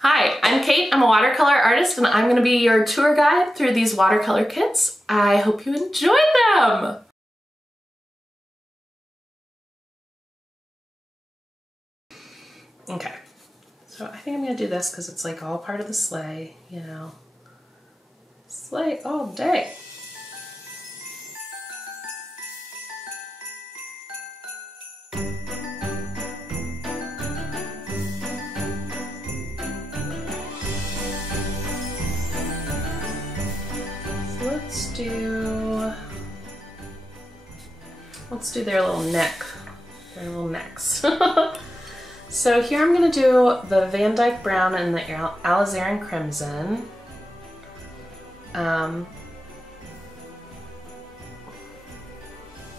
Hi, I'm Kate. I'm a watercolor artist and I'm going to be your tour guide through these watercolor kits. I hope you enjoy them! Okay, so I think I'm going to do this because it's like all part of the sleigh, you know. Sleigh all day. Let's do their little neck, their little necks. So here I'm gonna do the Van Dyke Brown and the Alizarin Crimson.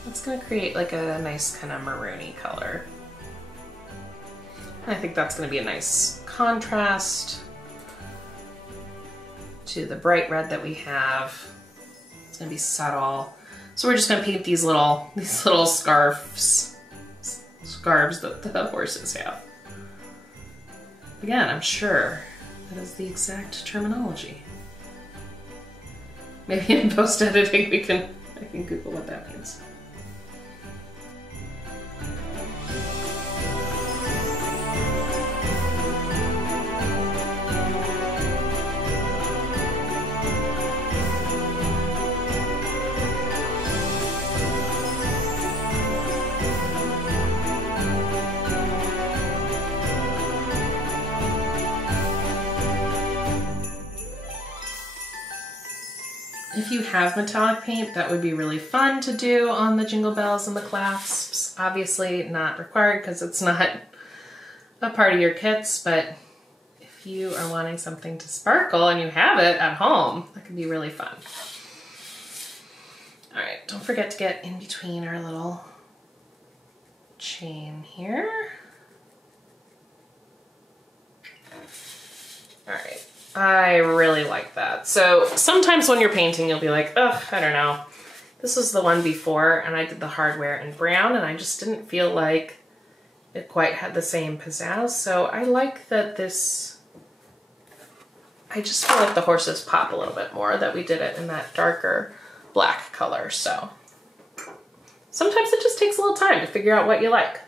It's gonna create like a nice kind of maroony color. And I think that's gonna be a nice contrast to the bright red that we have. It's gonna be subtle. So we're just gonna paint these little scarves that the horses have. Again, I'm sure that is the exact terminology. Maybe in post-editing I can Google what that means. If you have metallic paint, that would be really fun to do on the jingle bells and the clasps. Obviously not required because it's not a part of your kits, but if you are wanting something to sparkle and you have it at home, that can be really fun. All right, don't forget to get in between our little chain here. All right. I really like that. So sometimes when you're painting, you'll be like, ugh, I don't know. This was the one before and I did the hardware in brown and I just didn't feel like it quite had the same pizzazz. So I like that this, I just feel like the horses pop a little bit more that we did it in that darker black color. So sometimes it just takes a little time to figure out what you like.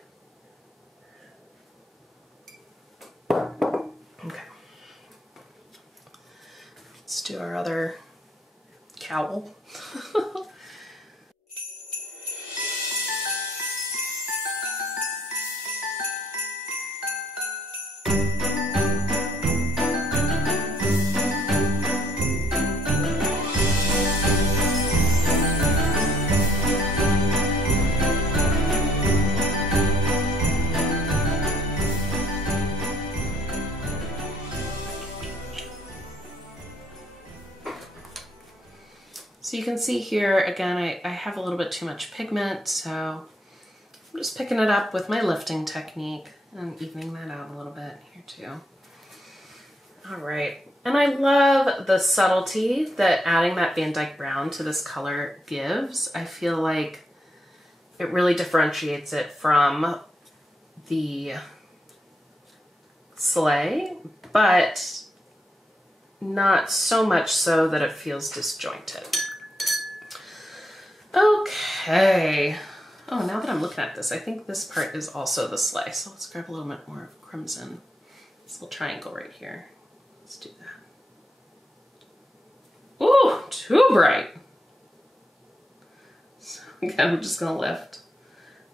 Let's do our other cowl. So you can see here, again, I have a little bit too much pigment, so I'm just picking it up with my lifting technique and evening that out a little bit here too. All right, and I love the subtlety that adding that Van Dyke Brown to this color gives. I feel like it really differentiates it from the sleigh, but not so much so that it feels disjointed. Okay. Oh, now that I'm looking at this, I think this part is also the sleigh. So let's grab a little bit more of crimson. This little triangle right here. Let's do that. Ooh, too bright. So again, I'm just gonna lift.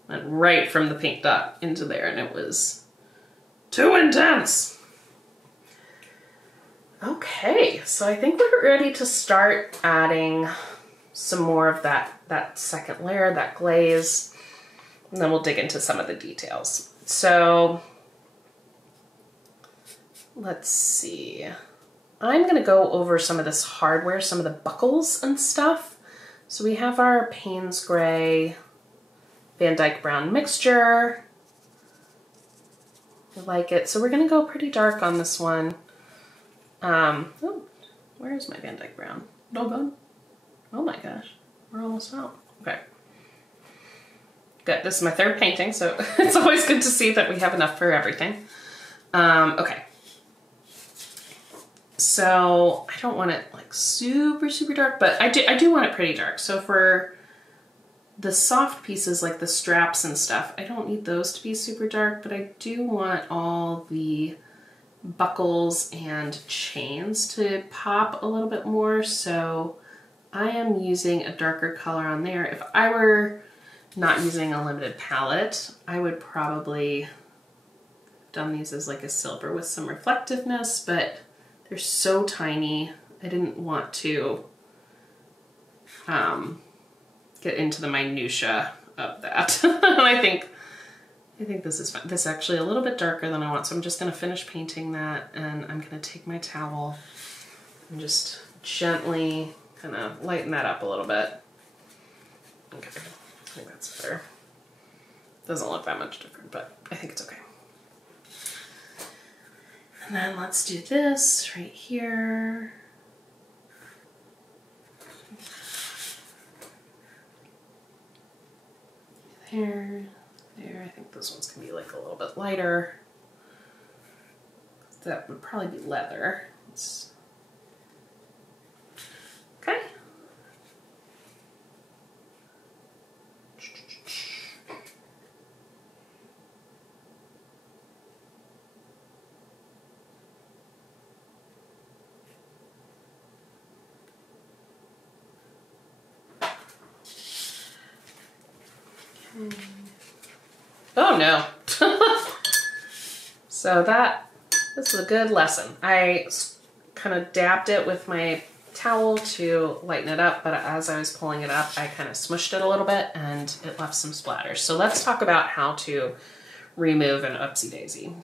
Went right from the pink dot into there and it was too intense. Okay, so I think we're ready to start adding some more of that second layer, that glaze, and then we'll dig into some of the details. So let's see. I'm gonna go over some of this hardware, some of the buckles and stuff. So we have our Payne's Gray Van Dyke Brown mixture. I like it. So we're gonna go pretty dark on this one. Oh, where is my Van Dyke Brown? Doggone. Oh my gosh, we're almost out. Okay. Good, this is my third painting, so it's always good to see that we have enough for everything. Okay. So I don't want it like super, super dark, but I do want it pretty dark. So for the soft pieces like the straps and stuff, I don't need those to be super dark, but I do want all the buckles and chains to pop a little bit more. So I am using a darker color on there. If I were not using a limited palette, I would probably done these as like a silver with some reflectiveness, but they're so tiny. I didn't want to get into the minutia of that. And I think this is fine. This is actually a little bit darker than I want, so I'm just gonna finish painting that, and I'm gonna take my towel and just gently kind of lighten that up a little bit. Okay, I think that's better. Doesn't look that much different, but I think it's okay. And then let's do this right here. There. I think this one's gonna be like a little bit lighter. That would probably be leather. Okay. Oh no. So this is a good lesson. I kind of dabbed it with my towel to lighten it up, but as I was pulling it up, I kind of smushed it a little bit and it left some splatters. So let's talk about how to remove an oopsie daisy.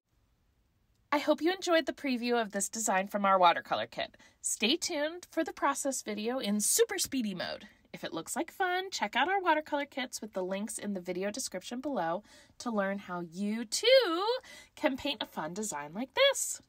I hope you enjoyed the preview of this design from our watercolor kit. Stay tuned for the process video in super speedy mode. If it looks like fun, check out our watercolor kits with the links in the video description below to learn how you too can paint a fun design like this.